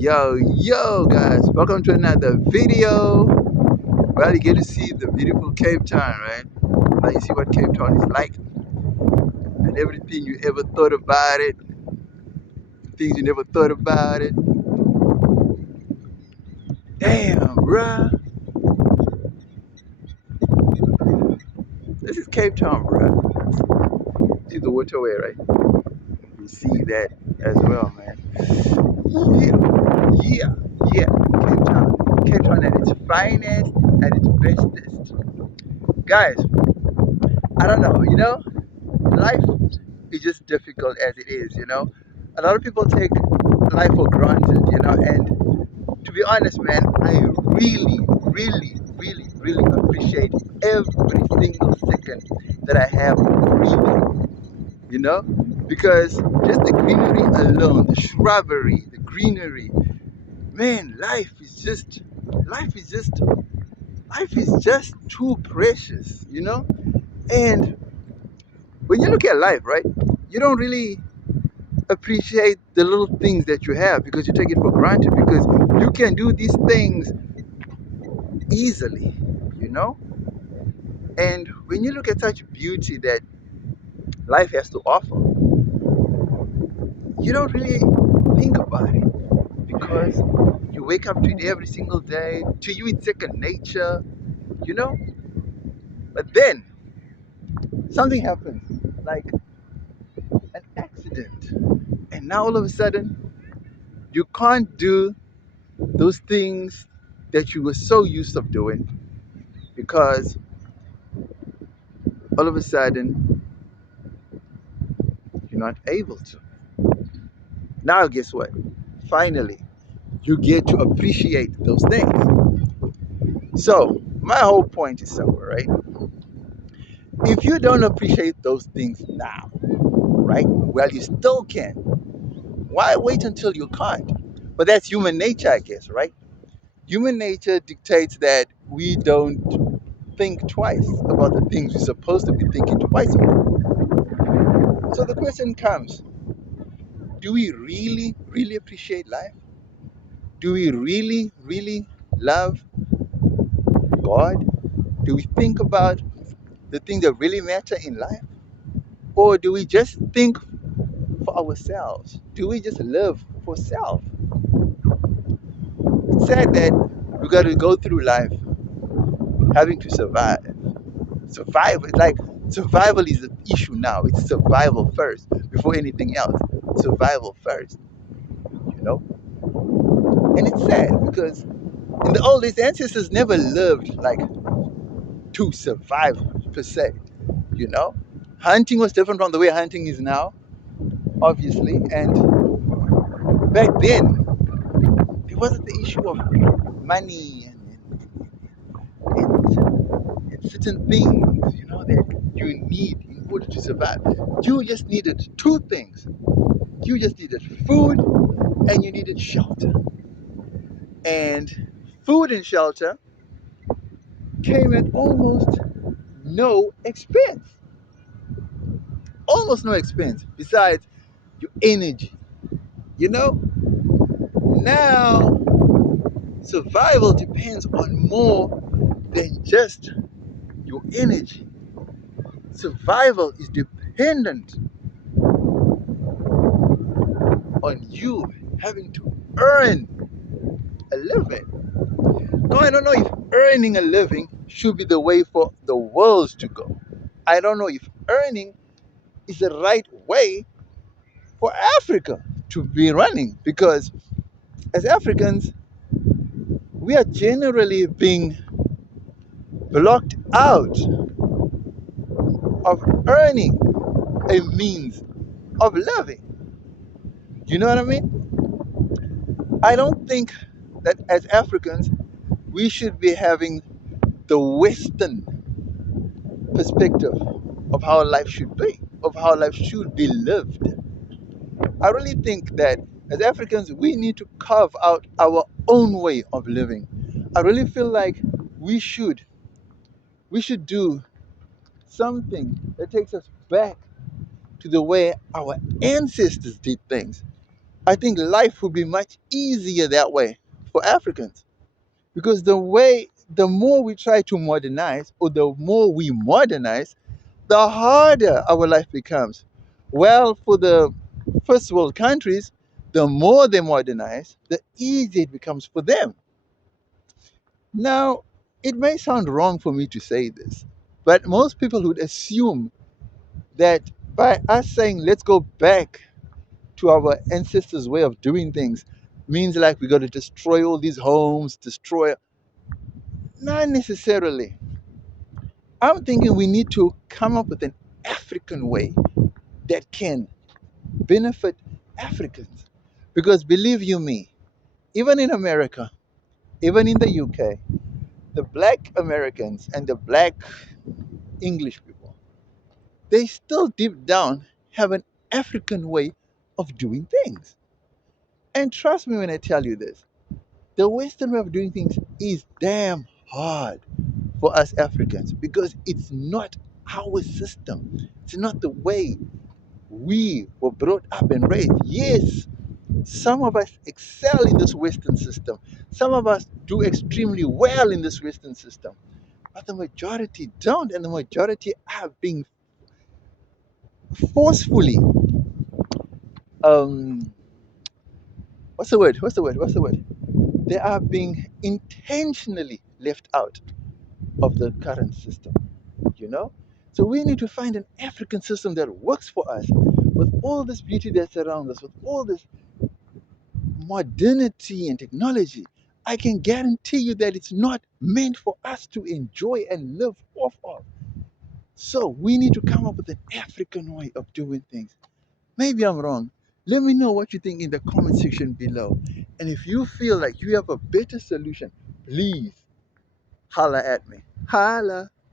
Yo guys, welcome to another video. Well, you get to see the beautiful Cape Town, right? Now you see what Cape Town is like and everything you ever thought about it, things you never thought about it. Damn, bruh. This is Cape Town, bruh. See the waterway, right? You see that as well, man. Yeah. Cape Town. Cape Town at its finest, at its bestest. Guys, I don't know, life is just difficult as it is. A lot of people take life for granted, and to be honest, man, I really appreciate every single second that I have breathing, because just the greenery alone, the shrubbery, the greenery, man, life is just, life is just too precious. And when you look at life, right, you don't really appreciate the little things that you have because you take it for granted because you can do these things easily. And when you look at such beauty that life has to offer, you don't really think about it because you wake up to it every single day. To you, it's second nature. But then something happens, like an accident, and now all of a sudden you can't do those things that you were so used to doing because all of a sudden you're not able to. Now, guess what? Finally, you get to appreciate those things. So, my whole point is somewhere, right? If you don't appreciate those things now, right? Well, you still can. Why wait until you can't? But that's human nature, I guess, right? Human nature dictates that we don't think twice about the things we're supposed to be thinking twice about. So the question comes, do we really appreciate life? Do we really love God? Do we think about the things that really matter in life? Or do we just think for ourselves? Do we just live for self? It's sad that we got to go through life having to survive. Survival, it's like survival is the issue now. It's survival first before anything else. Survival first, you know? And it's sad because in the old days, ancestors never lived like to survive per se, you know? Hunting was different from the way hunting is now, obviously. And back then, there wasn't the issue of money and certain things, that you need in order to survive. You just needed two things. You just needed food and you needed shelter. And food and shelter came at almost no expense. Almost no expense. Besides your energy. You know? Now, survival depends on more than just your energy. Survival is dependent on you having to earn a living. No, I don't know if earning a living should be the way for the world to go. I don't know if earning is the right way for Africa to be running because as Africans, we are generally being blocked out of earning a means of living. You know what I mean? I don't think that as Africans, we should be having the Western perspective of how life should be, of how life should be lived. I really think that as Africans, we need to carve out our own way of living. I really feel like we should we should do something that takes us back to the way our ancestors did things. I think life would be much easier that way for Africans. Because the more we try to modernize, or the more we modernize, the harder our life becomes. Well, for the first world countries, the more they modernize, the easier it becomes for them. Now, it may sound wrong for me to say this, but most people would assume that by us saying, let's go back to our ancestors' way of doing things, means like we got to destroy all these homes, destroy. Not necessarily. I'm thinking we need to come up with an African way that can benefit Africans. Because believe you me, even in America, even in the UK, the black Americans and the black English people, they still deep down have an African way of doing things. And trust me when I tell you this, the Western way of doing things is damn hard for us Africans because it's not our system. It's not the way we were brought up and raised. Yes, some of us excel in this Western system. Some of us do extremely well in this Western system. But the majority don't, and the majority are being forcefully, um, what's the word? What's the word? What's the word? They are being intentionally left out of the current system, you know? So we need to find an African system that works for us with all this beauty that's around us, with all this modernity and technology. I can guarantee you that it's not meant for us to enjoy and live off of. So we need to come up with an African way of doing things. Maybe I'm wrong. Let me know what you think in the comment section below. And if you feel like you have a better solution, please holla at me. Holla.